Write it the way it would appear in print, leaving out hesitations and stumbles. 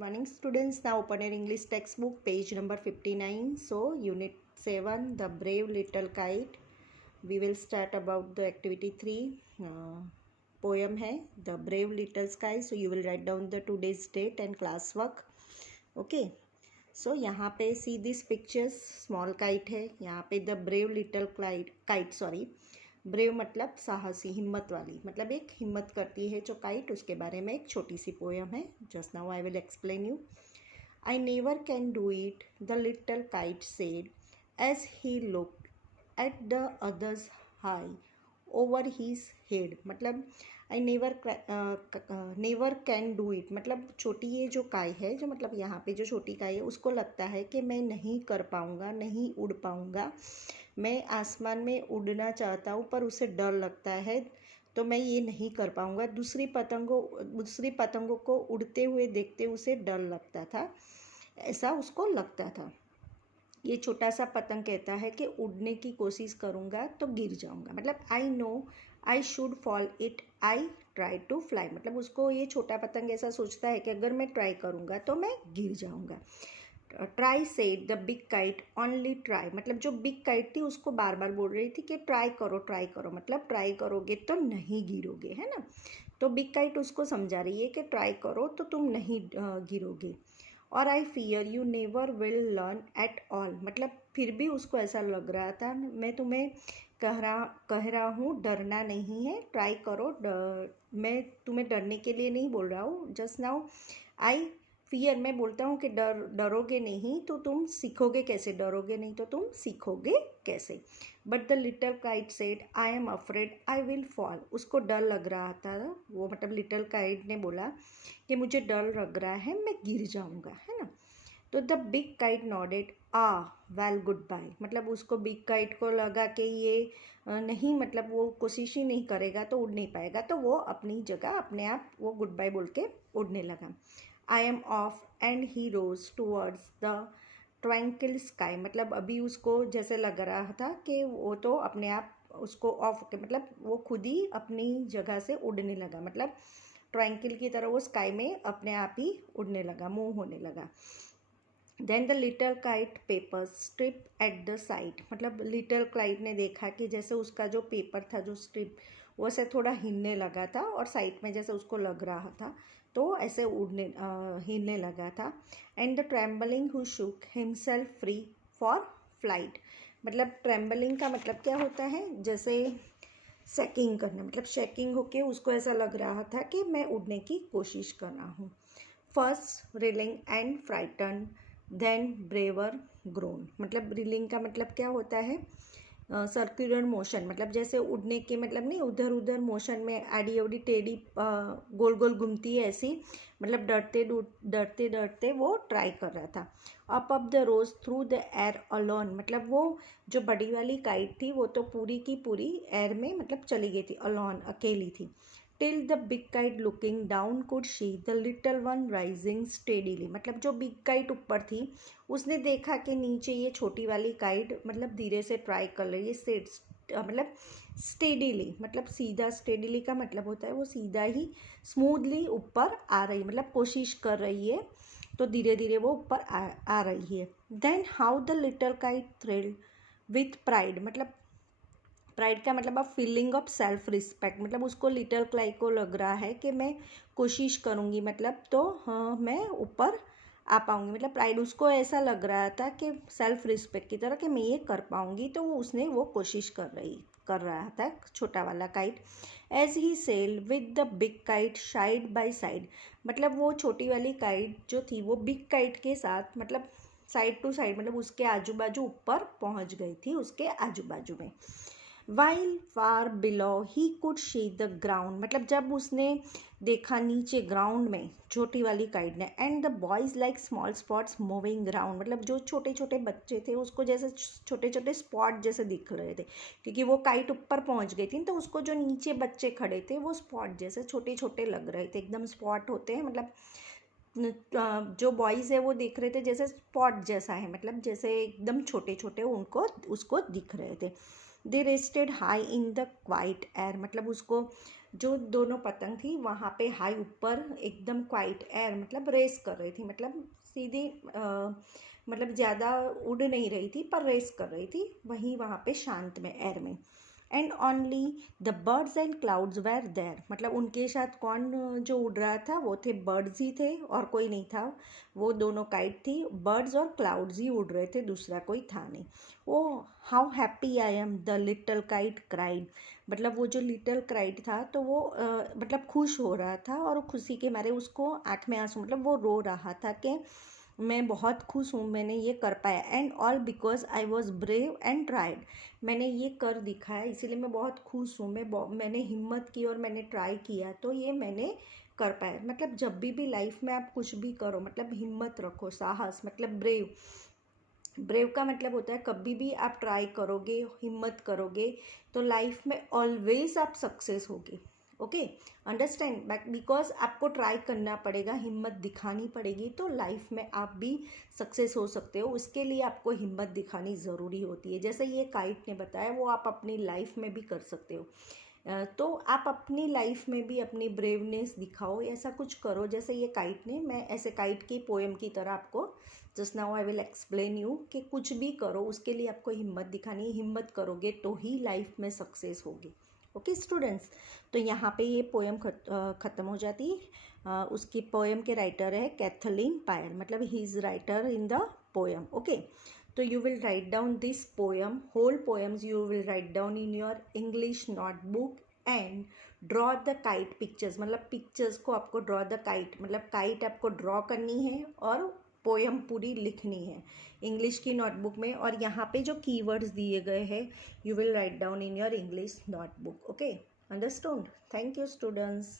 morning students. Now open your English textbook, page number 59. So unit 7, the brave little kite. We will start about the activity 3. Poem hai the brave little sky. So you will write down the today's date and class work. Okay. So यहाँ पे see these pictures, small kite है. यहाँ पे the brave little kite sorry. Brave मतलब साहसी, हिम्मत वाली, मतलब एक हिम्मत करती है जो काइट, उसके बारे में एक छोटी सी पोयम है. Just now I will explain you. I never can do it, the little kite said as he looked at the others high over his head. मतलब I never can do it, मतलब छोटी ये जो काई है, जो मतलब यहाँ पे जो छोटी काई है, उसको लगता है कि मैं नहीं कर पाऊँगा, नहीं उड़ पाऊँगा. मैं आसमान में उड़ना चाहता हूँ पर उसे डर लगता है, तो मैं ये नहीं कर पाऊँगा. दूसरी पतंगों को उड़ते हुए देखते उसे डर लगता था, ऐसा उसको लगता था. ये छोटा सा पतंग कहता है कि उड़ने की कोशिश करूँगा तो गिर जाऊँगा. मतलब I know I should fall it, I try to fly. मतलब उसको ये छोटा पतंग ऐसा सोचता है कि अगर मैं ट्राई करूँगा तो मैं गिर जाऊँगा. Try said the big kite, only try. मतलब जो बिग काइट थी उसको बार बार बोल रही थी कि ट्राई करो, मतलब ट्राई करोगे तो नहीं गिरोगे, है ना. तो बिग काइट उसको समझा रही है कि ट्राई करो तो तुम नहीं गिरोगे. और I fear you never will learn at all. मतलब फिर भी उसको ऐसा लग रहा था, मैं तुम्हें कह रहा हूँ डरना नहीं है, ट्राई करो. मैं तुम्हें डरने के लिए नहीं बोल रहा हूँ. जस्ट नाउ आई फियर, मैं बोलता हूँ कि डरोगे नहीं तो तुम सीखोगे कैसे, डरोगे नहीं तो तुम सीखोगे कैसे. But the little kite said I am afraid I will fall. उसको डर लग रहा था वो, मतलब लिटल काइट ने बोला कि मुझे डर लग रहा है, मैं गिर जाऊँगा, है ना. तो the big kite nodded well goodbye. मतलब उसको बिग काइट को लगा कि ये नहीं, मतलब वो कोशिश ही नहीं करेगा तो उड़ नहीं पाएगा, तो वो अपनी जगह अपने आप वो गुड बाय बोल के उड़ने लगा. I am off and he rose towards the tranquil sky. मतलब अभी उसको जैसे लग रहा था कि वो तो अपने आप उसको ऑफ के, मतलब वो खुद ही अपनी जगह से उड़ने लगा. मतलब ट्रैंक्विल की तरह वो स्काई में अपने आप ही उड़ने लगा, मूव होने लगा. Then the little kite paper strip at the side. मतलब लिटल काइट ने देखा कि जैसे उसका जो पेपर था, जो स्ट्रिप, वो ऐसे थोड़ा हिलने लगा था और साइड में जैसे उसको लग रहा था तो ऐसे हिलने लगा था. And the trembling who shook himself free for flight. मतलब ट्रेम्बलिंग का मतलब क्या होता है, जैसे शेकिंग करना, मतलब शेकिंग होके उसको ऐसा लग रहा था कि मैं उड़ने की कोशिश कर रहा हूँ. First reeling and frightened then braver grown. मतलब रिलिंग का मतलब क्या होता है, सर्कुलर मोशन, मतलब जैसे उड़ने के मतलब नहीं, उधर उधर मोशन में आड़ी ओडी टेढ़ी गोल गोल घूमती है ऐसी. मतलब डरते डरते वो ट्राई कर रहा था. Up the rose through the air alone. मतलब वो जो बड़ी वाली काइट थी वो तो पूरी की पूरी एयर में मतलब चली गई थी, अलोन अकेली थी. Till the big kite looking down could she the little one rising steadily. मतलब जो बिग काइट ऊपर थी उसने देखा कि नीचे ये छोटी वाली काइट मतलब धीरे से ट्राई कर रही है, मतलब स्टेडीली, मतलब सीधा. स्टेडीली का मतलब होता है वो सीधा ही स्मूथली ऊपर आ रही, मतलब कोशिश कर रही है, तो धीरे धीरे वो ऊपर आ रही है. Then how the little kite thrilled with pride. मतलब प्राइड का मतलब अब फीलिंग ऑफ सेल्फ रिस्पेक्ट. मतलब उसको लिटल क्लाई को लग रहा है कि मैं कोशिश करूँगी, मतलब तो हाँ मैं ऊपर आ पाऊँगी. मतलब प्राइड उसको ऐसा लग रहा था कि सेल्फ रिस्पेक्ट की तरह कि मैं ये कर पाऊँगी, तो उसने वो कोशिश कर रहा था छोटा वाला kite. As he sailed with the big kite side by side. मतलब वो छोटी वाली काइट जो थी वो बिग काइट के साथ मतलब साइड टू साइड, मतलब उसके आजू बाजू ऊपर पहुँच गई थी, उसके आजू बाजू में. While far below he could see the ground. मतलब जब उसने देखा नीचे ग्राउंड में छोटी वाली काइट ने. And the boys like small spots moving ground. मतलब जो छोटे छोटे बच्चे थे उसको जैसे छोटे छोटे स्पॉट जैसे दिख रहे थे, क्योंकि वो काइट ऊपर पहुंच गई थी, तो उसको जो नीचे बच्चे खड़े थे वो स्पॉट जैसे छोटे छोटे लग रहे थे. एकदम स्पॉट होते हैं, मतलब जो बॉयज़ है वो दिख रहे थे जैसे स्पॉट जैसा है, मतलब जैसे एकदम छोटे छोटे उनको उसको दिख रहे थे. They rested high in the quiet air. मतलब उसको जो दोनों पतंग थी वहाँ पे हाई ऊपर एकदम क्वाइट एयर मतलब रेस कर रही थी, मतलब सीधी मतलब ज़्यादा उड़ नहीं रही थी पर रेस कर रही थी वहीं वहाँ पे शांत में एयर में। And only the birds and clouds were there, मतलब उनके साथ कौन जो उड़ रहा था वो थे बर्ड्स ही थे और कोई नहीं था। वो दोनों काइट थी, बर्ड्स और क्लाउड्स ही उड़ रहे थे, दूसरा कोई था नहीं। Oh how happy I am the little kite cried, मतलब वो जो लिटिल क्राइड था तो वो मतलब खुश हो रहा था और खुशी के मारे उसको आँख में आंसू, मतलब वो रो रहा था कि मैं बहुत खुश हूँ, मैंने ये कर पाया। And all because I was brave and tried, मैंने ये कर दिखाया इसीलिए मैं बहुत खुश हूँ, मैंने हिम्मत की और मैंने ट्राई किया तो ये मैंने कर पाया। मतलब जब भी लाइफ में आप कुछ भी करो मतलब हिम्मत रखो, साहस, मतलब ब्रेव। ब्रेव का मतलब होता है कभी भी आप ट्राई करोगे, हिम्मत करोगे तो लाइफ में ऑलवेज आप सक्सेस होगे। ओके, अंडरस्टैंड, बिकॉज आपको ट्राई करना पड़ेगा, हिम्मत दिखानी पड़ेगी तो लाइफ में आप भी सक्सेस हो सकते हो। उसके लिए आपको हिम्मत दिखानी ज़रूरी होती है, जैसे ये काइट ने बताया वो आप अपनी लाइफ में भी कर सकते हो। तो आप अपनी लाइफ में भी अपनी ब्रेवनेस दिखाओ, ऐसा कुछ करो जैसे ये काइट ने। मैं ऐसे काइट की पोएम की तरह आपको just now I will explain you कि कुछ भी करो उसके लिए आपको हिम्मत दिखानी है, हिम्मत करोगे तो ही लाइफ में सक्सेस होगी। ओके स्टूडेंट्स, तो यहाँ पे ये पोएम ख़त्म हो जाती है। उसकी पोएम के राइटर है कैथलीन पायर, मतलब he is writer in the poem. Okay, तो you will write down this poem, whole poems you will write down in your English notebook and draw the kite pictures, मतलब pictures को आपको draw the kite, मतलब kite आपको draw करनी है और poem पूरी लिखनी है इंग्लिश की नोटबुक में। और यहाँ पे जो कीवर्ड्स दिए गए हैं you will write down in your English notebook. Okay, understood? Thank you students.